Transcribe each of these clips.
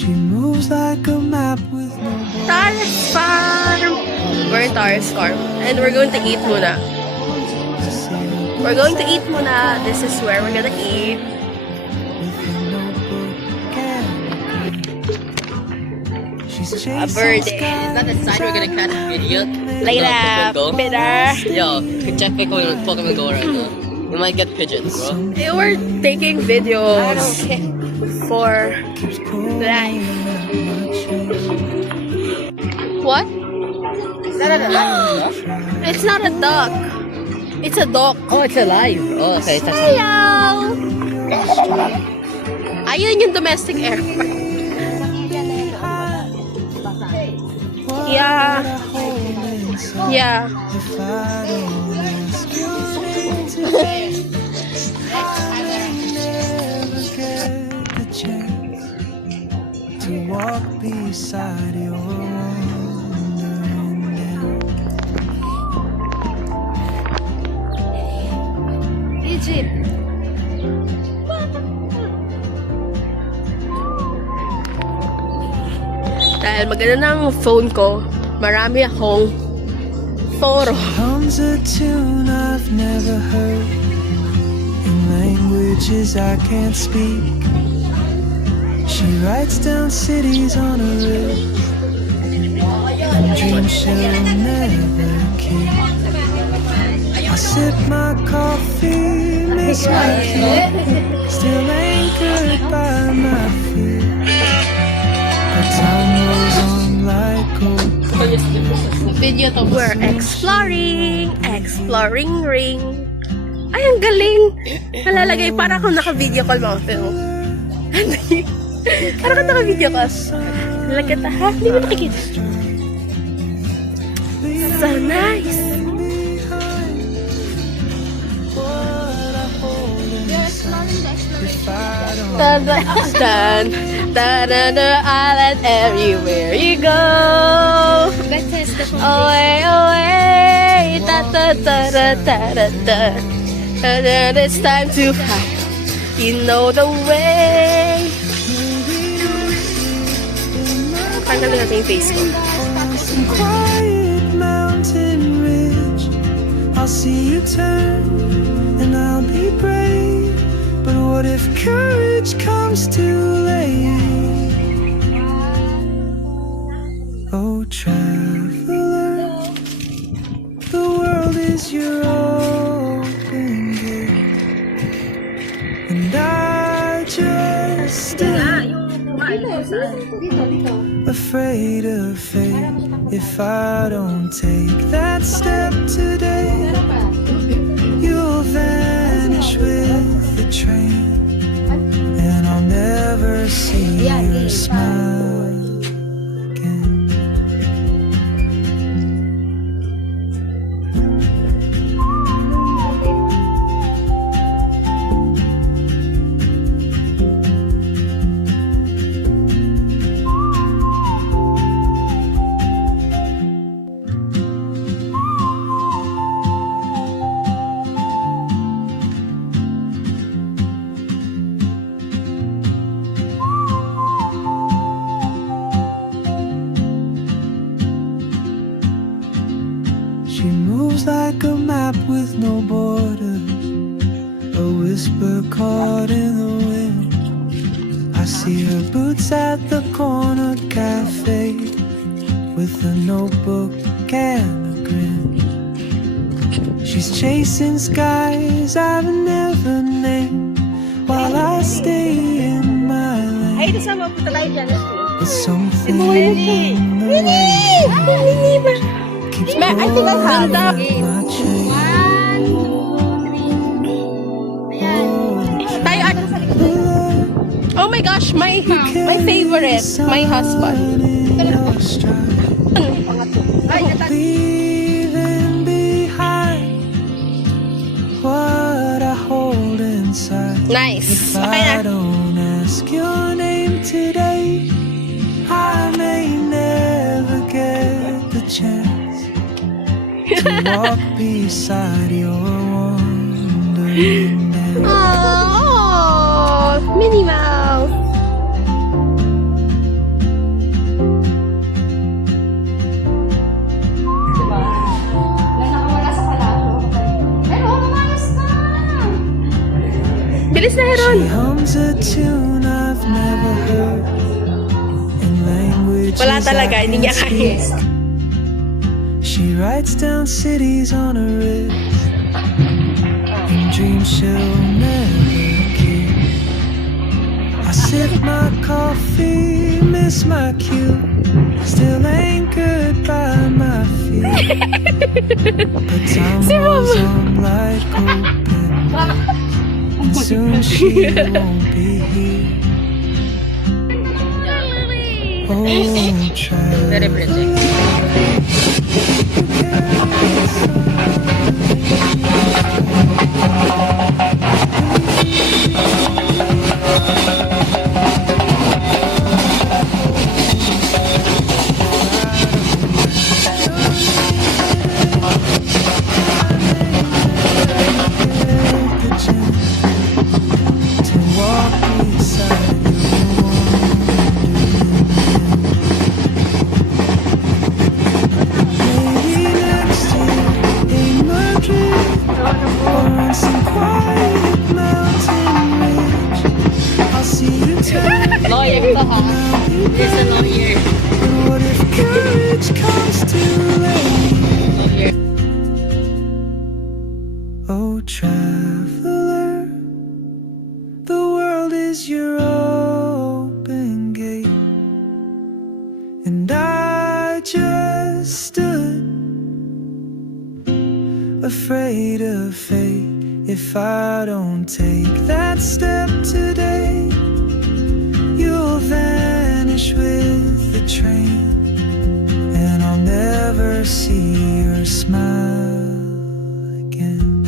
She moves like a map with no Taras Farm! We're in Taras Farm. And we're going to eat muna. We're going to eat muna. This is where we're gonna eat. A birthday. Is that the side we're gonna catch video? Layla, bitter. Yo, check Pokemon Go right now. We might get pigeons, bro. Hey, we're taking videos for life. What? It's not a duck. It's a dog. Oh, it's alive. Oh, okay. It's Hello! Ayun yung domestic airport. Yeah. Yeah. To walk beside your wandering down. Egypt. Dahil maganda ng phone ko, marami akong photo. Hums a tune I've never heard in languages I can't speak. She writes down cities on a ridge and dreams she'll never keep. I sip my coffee, miss my feet, still anchored by my feet. But time rolls on like gold. Video to. We're exploring ring. Ay, ang galing. Nalalagay, para akong naka-video call mga film. Para akong naka-video call. Nalagyan ta, ha? Hindi mo nakikita. So nice. Dun, dun, dun, dun, dun, dun, island everywhere you go. Away, away, da da da da da da da. And then it's time to fly. You know the way. Tanggalin natin yung face ko. Some quiet mountain ridge, I'll see you turn and I'll be brave. But what if courage comes too late? Oh, traveler, the world is your open gate, and I just stand afraid of fate. If I don't take that step today, you'll vanish with the train, and I'll never see your smile again. She moves like a map with no borders, a whisper caught in the wind. I see her boots at the corner cafe with a notebook and a grin. She's chasing skies I've never named while I stay in my lane. Ay, kasama po tayo dyan. But something in the way keeps I think I have that. my chain. Tayo, oh my gosh, my favorite, my husband. Leaving behind what I hold inside. Nice. If Okay I na. don't ask your name today, I may never get the chance to walk beside your wandering down. Oh, Minnie Mouse. sings a tune I've never heard in languages Wala I talaga, hindi niya can't kaya. speak. She writes down cities on her wrist in dreams she'll never keep. I sip my coffee, miss my cue, still anchored by my feet. But time rolls on like open doors, and soon she won't be here. Oh, Very pretty. To walk beside you, maybe next year in Madrid or on some quiet mountain ridge. I'll see you turn Lawyer to ha. I'll be There's a lawyer. And what if courage comes too late? Lawyer. Oh, traveler, the world is your open gate, and I just stood afraid of fate. If I don't take that step today, you'll vanish with the train, and I'll never see your smile again.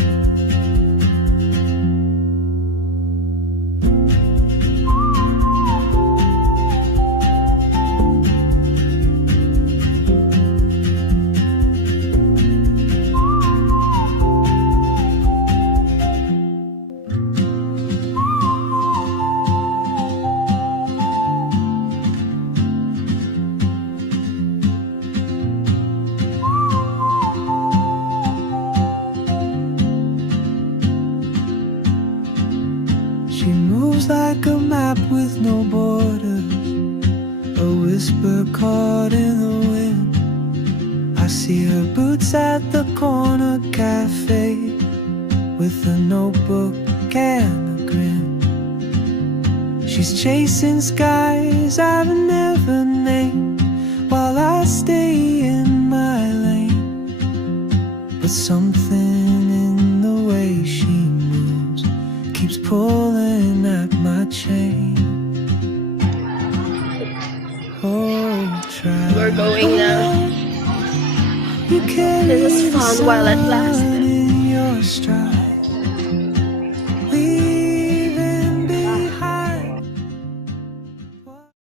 She moves like a map with no borders, a whisper caught in the wind. I see her boots at the corner cafe with a notebook and a grin. She's chasing skies I've never named while I stay in my lane. But something in the way she moves keeps pulling at my chain. Oh, try. We're going now. You carry This is the fun while it sun lasted. in your stride.